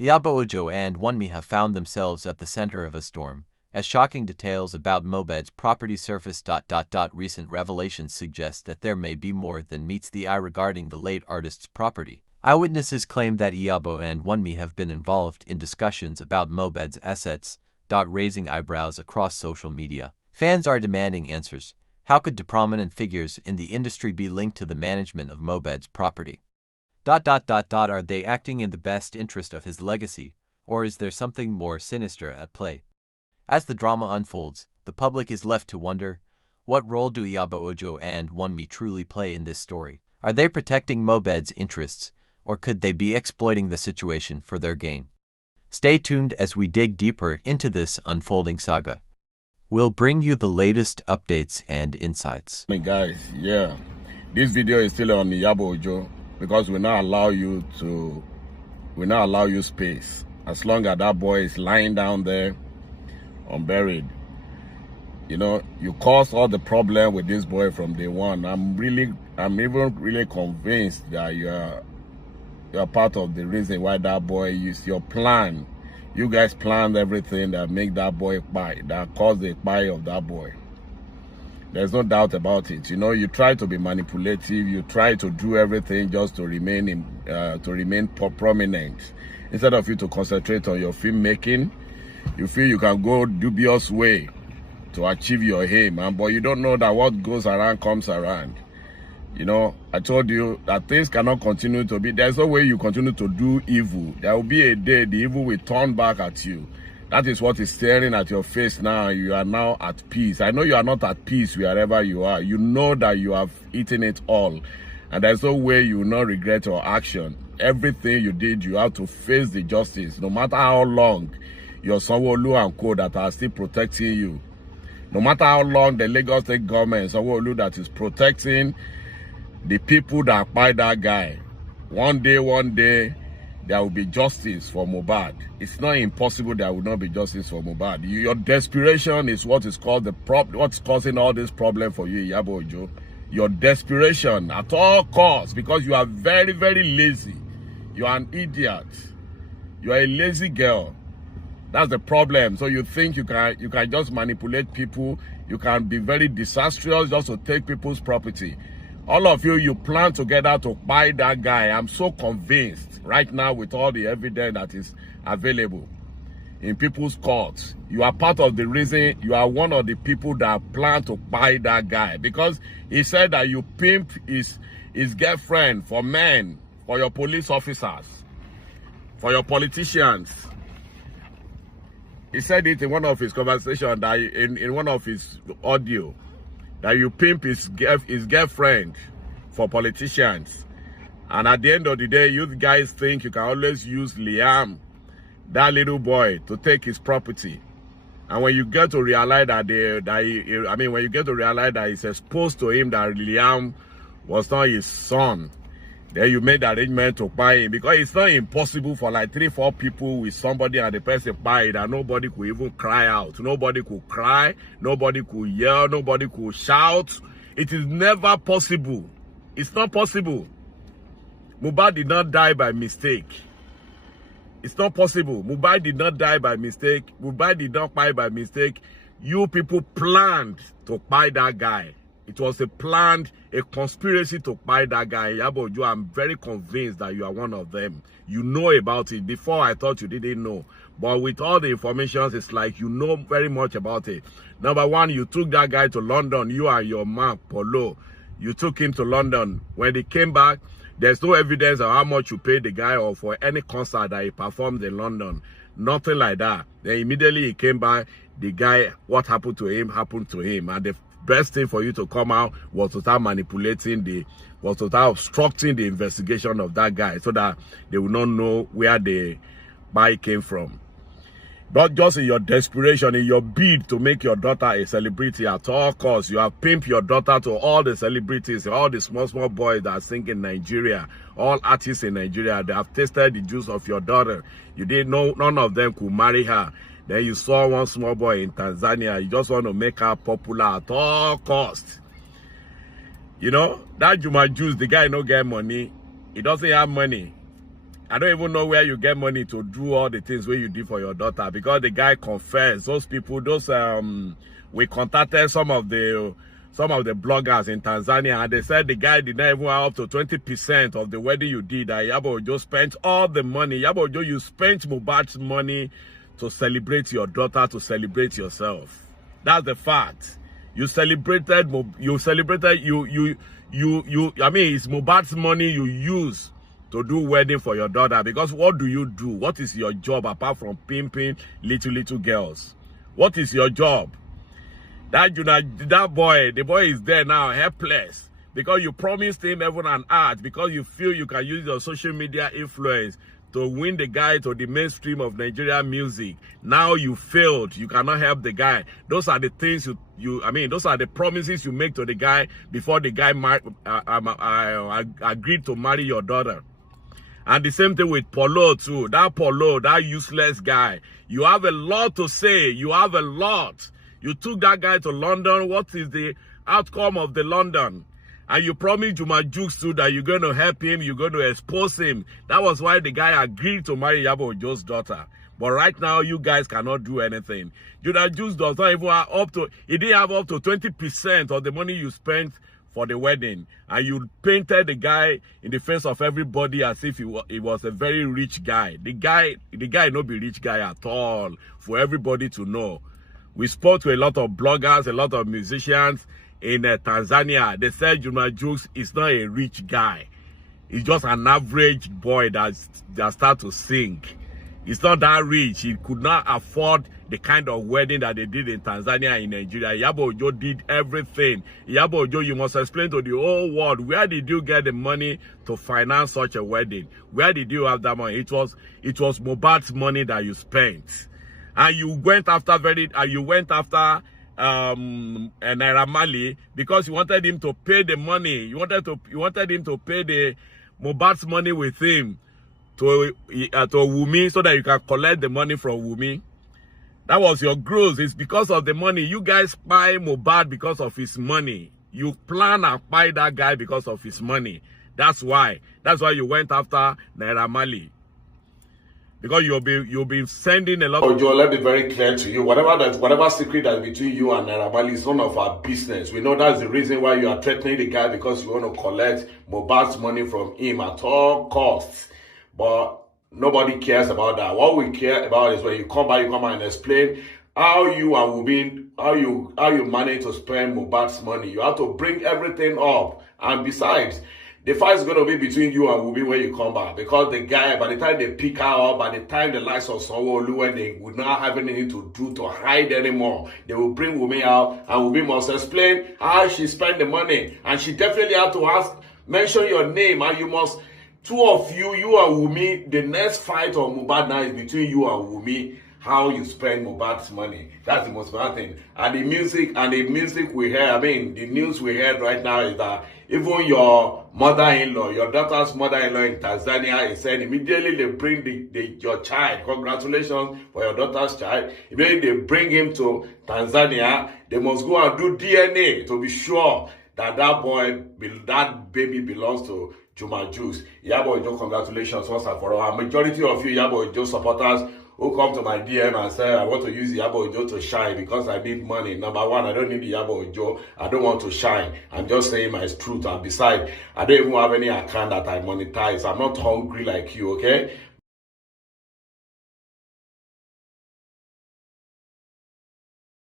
Iyabo Ojo and Wunmi have found themselves at the center of a storm, as shocking details about Mohbad'S property surface. Recent revelations suggest that there may be more than meets the eye regarding the late artist's property. Eyewitnesses claim that Iyabo and Wunmi have been involved in discussions about Mohbad'S assets, raising eyebrows across social media. Fans are demanding answers. How could prominent figures in the industry be linked to the management of Mohbad'S property? Are they acting in the best interest of his legacy, or is there something more sinister at play? As the drama unfolds, the public is left to wonder, what role do Iyabo Ojo and Wunmi truly play in this story? Are they protecting Mohbad'S interests, or could they be exploiting the situation for their gain? Stay tuned as we dig deeper into this unfolding saga. We'll bring you the latest updates and insights. Hey guys, yeah, this video is still on Iyabo Ojo because we not allow you space. As long as that boy is lying down there unburied, you know, you caused all the problem with this boy from day one. I'm even really convinced that you're part of the reason why that boy used your plan. You guys planned everything that make that boy buy, that caused the buy of that boy. There's no doubt about it. You know, you try to be manipulative. You try to do everything just to remain prominent. Instead of you to concentrate on your filmmaking, you feel you can go dubious way to achieve your aim. But you don't know that what goes around comes around. You know, I told you that things cannot continue to be. There's no way you continue to do evil. There will be a day the evil will turn back at you. That is what is staring at your face now. You are now at peace. I know you are not at peace wherever you are. You know that you have eaten it all. And there's no way you will not regret your action. Everything you did, you have to face the justice. No matter how long your Sanwo-Olu and co that are still protecting you. No matter how long the Lagos State government, Sanwo-Olu, that is protecting the people that buy that guy. One day, there will be justice for Mohbad. It's not impossible there will not be justice for Mohbad. Your desperation is what is called what's causing all this problem for you, Iyabo Ojo. Your desperation at all costs, because you are very, very lazy. You are an idiot. You are a lazy girl. That's the problem. So you think you can just manipulate people. You can be very disastrous just to take people's property. All of you plan together to buy that guy. I'm so convinced right now with all the evidence that is available in people's courts. You are part of the reason. You are one of the people that plan to buy that guy, because he said that you pimp his girlfriend for men, for your police officers, for your politicians. He said it in one of his conversations, that in one of his audio, that you pimp his girlfriend for politicians. And at the end of the day, you guys think you can always use Liam, that little boy, to take his property. And when you get to realize that when you get to realize that it's exposed to him that Liam was not his son, then you made the arrangement to buy him. Because it's not impossible for like 3-4 people with somebody and the person buy it, and nobody could even cry out. Nobody could cry. Nobody could yell. Nobody could shout. It is never possible. It's not possible. Mohbad did not die by mistake. It's not possible. Mohbad did not die by mistake. Mohbad did not buy by mistake. You people planned to buy that guy. It was a conspiracy to buy that guy. Iyabo Ojo, I'm very convinced that you are one of them. You know about it. Before, I thought you didn't know. But with all the information, it's like you know very much about it. Number one, you took that guy to London. You and your man, Polo. You took him to London. When they came back, there's no evidence of how much you paid the guy or for any concert that he performed in London. Nothing like that. Then immediately he came back. The guy, what happened to him, happened to him. And the best thing for you to come out was to start manipulating was to start obstructing the investigation of that guy, so that they will not know where the buy came from. Not just in your desperation, in your bid to make your daughter a celebrity at all costs. You have pimped your daughter to all the celebrities, all the small boys that sing in Nigeria, all artists in Nigeria. They have tasted the juice of your daughter. You didn't know none of them could marry her. Then you saw one small boy in Tanzania. You just want to make her popular at all costs. You know, that Juma Juice, the guy no get money. He doesn't have money. I don't even know where you get money to do all the things where you did for your daughter, because the guy confessed. Those people, we contacted some of the bloggers in Tanzania, and they said the guy did not even have up to 20% of the wedding you did. That Iyabo Ojo spent all the money. Iyabo Ojo, you spent Mohbad's money to celebrate your daughter, to celebrate yourself. That's the fact. You celebrated, I mean, it's Mohbad's money you use to do wedding for your daughter. Because what do you do? What is your job apart from pimping little girls? What is your job? That boy, the boy is there now, helpless, because you promised him heaven and earth, because you feel you can use your social media influence to win the guy to the mainstream of Nigerian music. Now you failed. You cannot help the guy. Those are the things those are the promises you make to the guy before the guy agreed to marry your daughter. And the same thing with Polo too. That useless guy. You have a lot to say. You have a lot. You took that guy to London. What is the outcome of the London? And you promised Juma Jukes too that you're going to help him, you're going to expose him. That was why the guy agreed to marry Iyabo Ojo's daughter. But right now, you guys cannot do anything. Juma Jukes does not even have he didn't have up to 20% of the money you spent for the wedding. And you painted the guy in the face of everybody as if he was a very rich guy. The guy not be rich guy at all, for everybody to know. We spoke to a lot of bloggers, a lot of musicians in Tanzania. They said Juma Jukes is not a rich guy. He's just an average boy that started to sing. He's not that rich. He could not afford the kind of wedding that they did in Tanzania, in Nigeria. Iyabo Ojo did everything. Iyabo Ojo, you must explain to the whole world, where did you get the money to finance such a wedding? Where did you have that money? It was Mohbad's money that you spent. And you went after Naira Marley because you wanted him to pay the money. You wanted him to pay the Mohbad's money with him to Wunmi, so that you can collect the money from Wunmi. That was your growth. It's because of the money. You guys buy Mohbad because of his money. You plan and buy that guy because of his money. That's why you went after Naira Marley. Because you'll be sending a lot. Ojo, let me be very clear to you. Whatever secret that's between you and Naira Marley is none of our business. We know that's the reason why you are threatening the guy, because you want to collect Mohbad's money from him at all costs. But nobody cares about that. What we care about is when you come back, and explain how you and Wunmi, how you manage to spend Mohbad's money. You have to bring everything up. And besides, the fight is going to be between you and Wunmi when you come back. Because the guy, by the time they pick her up, by the time the likes of Sanwo-Olu, when they would not have anything to do to hide anymore, they will bring Wunmi out, and Wunmi must explain how she spent the money. And she definitely have to mention your name, and you must, two of you and Wunmi, the next fight on Mohbad now is between you and Wunmi, how you spend Mohbad's money. That's the most important thing. And the music we hear, the news we heard right now is that even your mother-in-law, your daughter's mother-in-law in Tanzania, is saying immediately they bring your child. Congratulations for your daughter's child. Immediately they bring him to Tanzania. They must go and do DNA to be sure that that baby belongs to Juma Jukes. Iyabo Ojo, congratulations once and for all. A majority of you Iyabo Ojo supporters who come to my DM and say, I want to use Iyabo Ojo to shine because I need money. Number one, I don't need Iyabo Ojo. I don't want to shine. I'm just saying my truth. And besides, I don't even have any account that I monetize. I'm not hungry like you, okay?